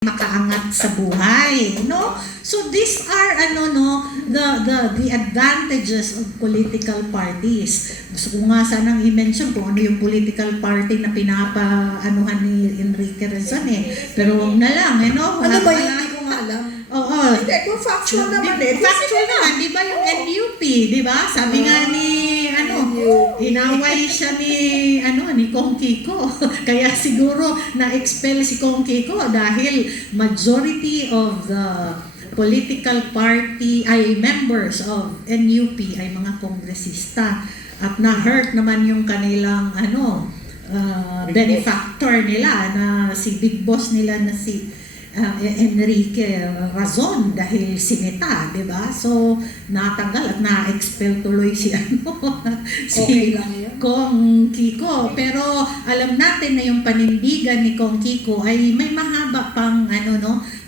makaangat sa buhay, no? So these are the advantages of political parties. Gusto ko nga sanang i-mention kung ano yung political party na pinapaanuhan ni Enrique Rezan pero wag na lang, no? Ano ba yun? Hindi ko nga alam. Oo. Hindi, kung factual naman Factual naman, di ba yung NUP, di ba? Sabi nga ni, inaway siya ni Kong Kiko. Kaya siguro na-expel si Kong Kiko dahil majority of the political party ay members of NUP ay mga kongresista at na-hurt naman yung kanilang benefactor nila na si big boss nila na si Enrique Razon dahil sinita, di ba? So natanggal at na-expel tuloy si si Kong Kiko. Pero alam natin na yung panindigan ni Kong Kiko ay may mahaba pang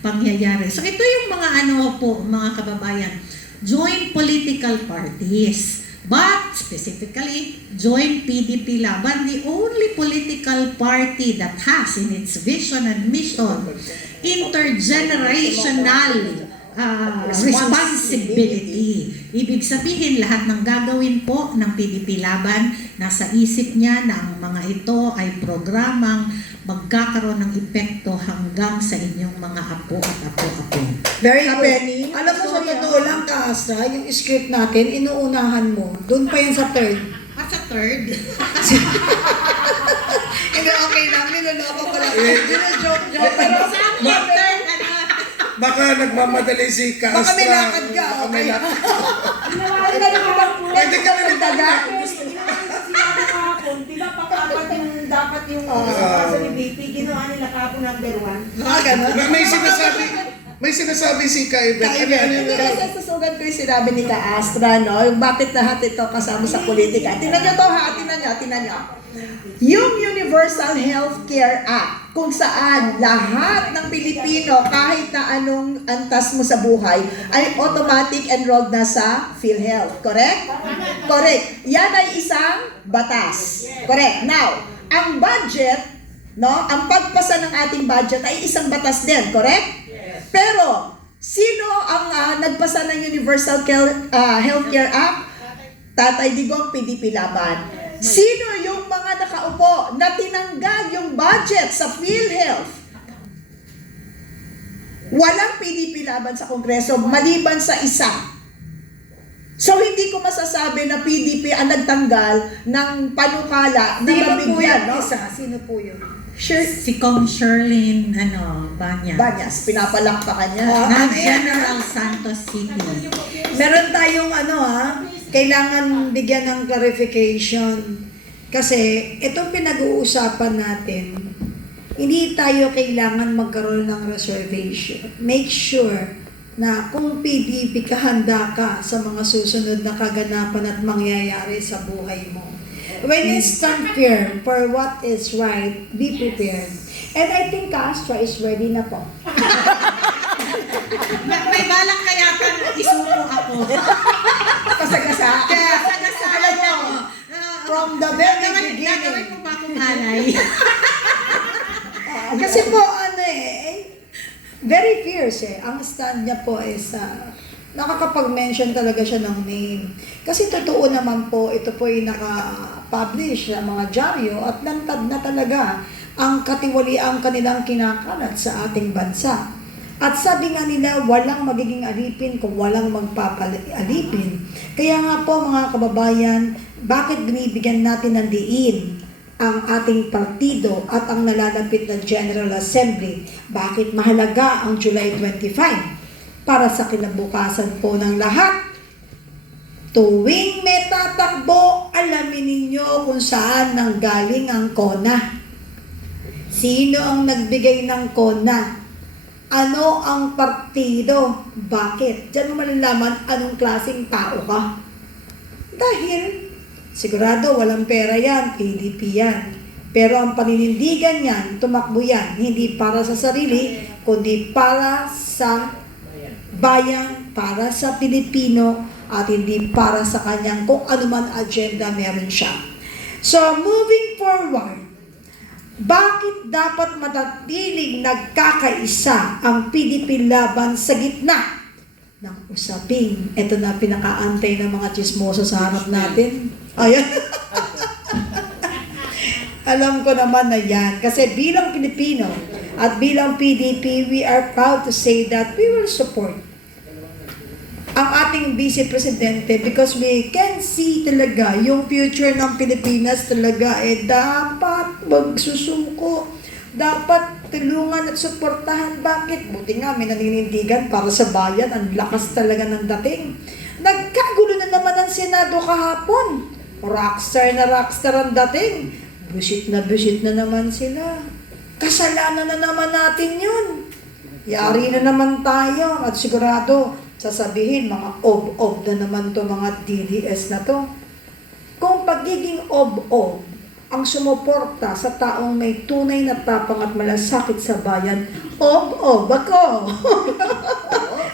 pangyayari. So ito yung mga mga kababayan, join political parties. But specifically, join PDP Laban, the only political party that has in its vision and mission intergenerational responsibility. Ibig sabihin, lahat ng gagawin po ng PDP Laban, nasa isip niya na ang mga ito ay programang magkakaroon ng epekto hanggang sa inyong mga apo at apo-apo. Very good. Alam mo, sa totoo lang, Astra, yung script natin, inuunahan mo. Doon pa yan sa third. Sa third? Hindi, okay lang. Niloloko ko lang. Joke. Pero sa amin, third, baka nagmamadali si Ka Astra. Baka may lakad ka, okay. Pwede ka na nagtaga. Di ba dapat yung kaso ni BP, ginawa nila kapon number 1? Ganun? May sinasabi si Ka Iben. Hindi kasi susugan ko yung sinabi ni Ka Astra, no? Yung bakit lahat ito kasama sa politika. Tinan nyo to ha, tinan nyo. Yung Universal Healthcare Act, kung saan lahat ng Pilipino, kahit na anong antas mo sa buhay, ay automatic enrolled na sa PhilHealth. Correct? Correct. Yan ay isang batas. Correct. Now, ang budget, ang pagpasa ng ating budget ay isang batas din. Correct? Pero, sino ang nagpasa ng Universal Healthcare Act? Tatay Digong, PDP Laban. Sino yung mga nakaupo na tinanggal yung budget sa PhilHealth? Walang PDP Laban sa Kongreso, maliban sa isa. So, hindi ko masasabi na PDP ang nagtanggal ng panukala na mabigyan. Sino po yun? si Kong Sherlyn, Banyas, pinapalakpakan niya. ng General Santos City. Meron tayong kailangan bigyan ng clarification. Kasi itong pinag-uusapan natin, hindi tayo kailangan magkaroon ng reservation. Make sure na kung PDP handa ka sa mga susunod na kaganapan at mangyayari sa buhay mo. When you stand firm for what is right, be prepared. And I think Astra is ready na po. May balak kaya pa isuko ako. Kasagasa. Sagasaan ako. From the very beginning. Gagawin mo pa akong alay. Kasi po, very fierce Ang stand niya po is, nakakapag-mention talaga siya ng name. Kasi totoo naman po, ito po ay naka-publish ng mga dyaryo at lantad na talaga ang katiwaliang kanilang kinakalat sa ating bansa. At sabi nga nila, walang magiging alipin kung walang magpapalipin. Kaya nga po mga kababayan, bakit binibigyan natin ng diin ang ating partido at ang nalalapit na General Assembly? Bakit mahalaga ang July 25? Para sa kinabukasan po ng lahat. Tuwing may tatakbo, alamin ninyo kung saan nanggaling ang KONA. Sino ang nagbigay ng KONA? Ano ang partido? Bakit? Diyan mo malalaman anong klaseng tao ka. Dahil, sigurado walang pera yan, PDP yan. Pero ang paninindigan yan, tumakbo yan, hindi para sa sarili, kundi para sa bayan, para sa Pilipino, at hindi para sa kanyang kung anuman agenda meron siya. So, moving forward, bakit dapat manatiling nagkakaisa ang PDP laban sa gitna ng usaping? Ito na pinakaantay ng mga chismoso sa harap natin. Ayan. Alam ko naman na yan. Kasi bilang Pilipino at bilang PDP, we are proud to say that we will support ang ating Vice Presidente because we can see talaga yung future ng Pilipinas talaga dapat magsusuko. Dapat tulungan at suportahan. Bakit? Buti nga may naninindigan para sa bayan. Ang lakas talaga ng dating. Nagkagulo na naman ang Senado kahapon. Rockstar na rockstar ang dating. Busit na naman sila. Kasalanan na naman natin yun. Yari na naman tayo at sigurado sasabihin mga ob-ob na naman to mga DDS na to. Kung pagiging ob-ob ang sumuporta sa taong may tunay na tapang at malasakit sa bayan, ob-ob ako.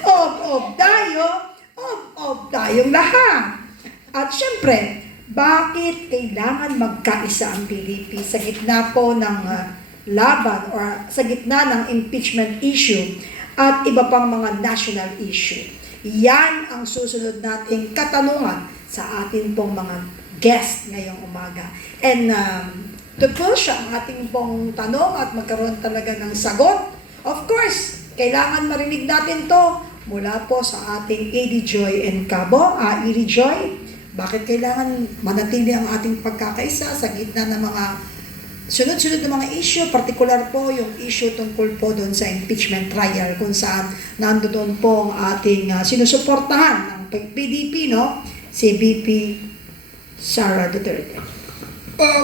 Ob-ob tayo. Ob-ob tayong lahat. At syempre, bakit kailangan magkaisa ang PDP sa gitna po ng laban or sa gitna ng impeachment issue at iba pang mga national issue? Yan ang susunod nating katanungan sa atin pong mga guest ngayong umaga. And to push ang ating pong tanong at magkaroon talaga ng sagot, of course, kailangan marinig natin to mula po sa ating AD Joy and Cabo. AD Joy, bakit kailangan manatili ang ating pagkakaisa sa gitna ng mga sunod-sunod na mga issue, particular po yung issue tungkol po doon sa impeachment trial kung saan nandoon po ang ating sinusuportahan ng PDP, no? Si VP Sara Duterte.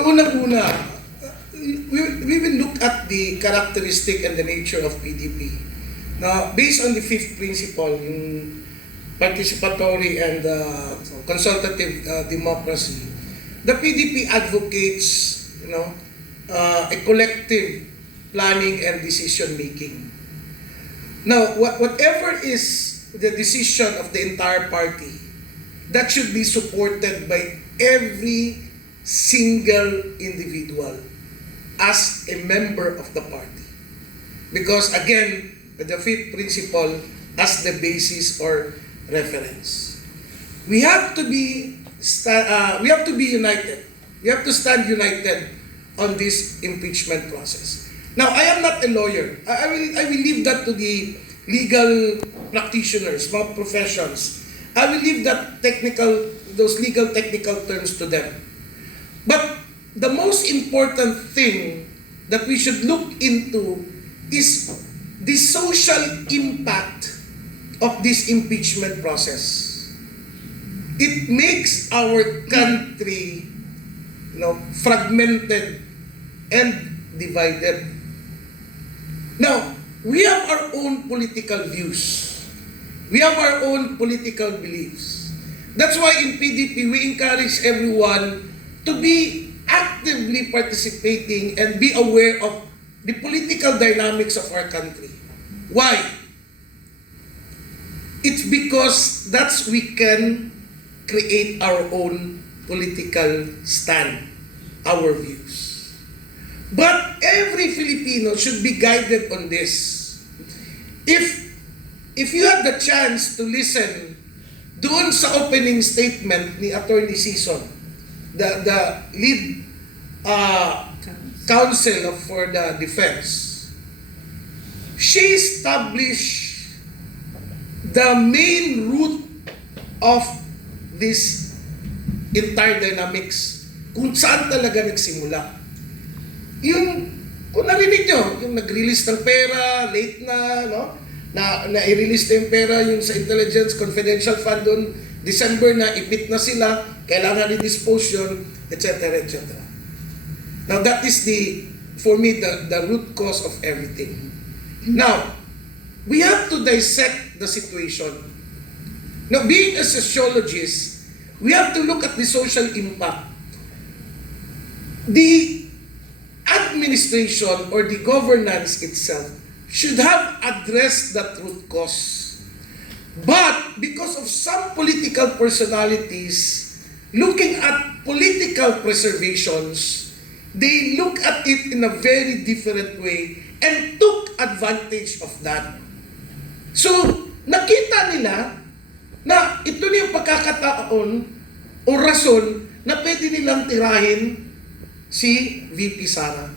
Unang-una, we will look at the characteristic and the nature of PDP. Now, based on the fifth principle, yung participatory and consultative democracy, the PDP advocates, a collective planning and decision making. Now, whatever is the decision of the entire party, that should be supported by every single individual as a member of the party. Because again, the fifth principle as the basis or reference. We have to be united. We have to stand united on this impeachment process. Now, I am not a lawyer. I will leave that to the legal practitioners, mga professions. I will leave those legal technical terms to them. But the most important thing that we should look into is the social impact of this impeachment process. It makes our country fragmented and divided. Now, we have our own political views. We have our own political beliefs. That's why in PDP, we encourage everyone to be actively participating and be aware of the political dynamics of our country. Why? It's because that's we can create our own political stand, our views. But every Filipino should be guided on this. If you have the chance to listen doon sa opening statement ni Attorney Sison, the lead counsel for the defense, she established the main root of this entire dynamics, kung saan talaga nagsimula. Yung, kung narinig nyo, yung nag-release ng pera, late na, na-release na yung pera, yung sa intelligence, confidential fund doon, December na, ipit na sila, kailangan i-dispose yun, etc., etc. Now, that is for me, the root cause of everything. Now, we have to dissect the situation. Now, being a sociologist, we have to look at the social impact. The administration or the governance itself should have addressed that root cause. But because of some political personalities looking at political preservations, they look at it in a very different way and took advantage of that. So, nakita nila na ito na yung pagkakataon o rason na pwede nilang tirahin si VP Sara.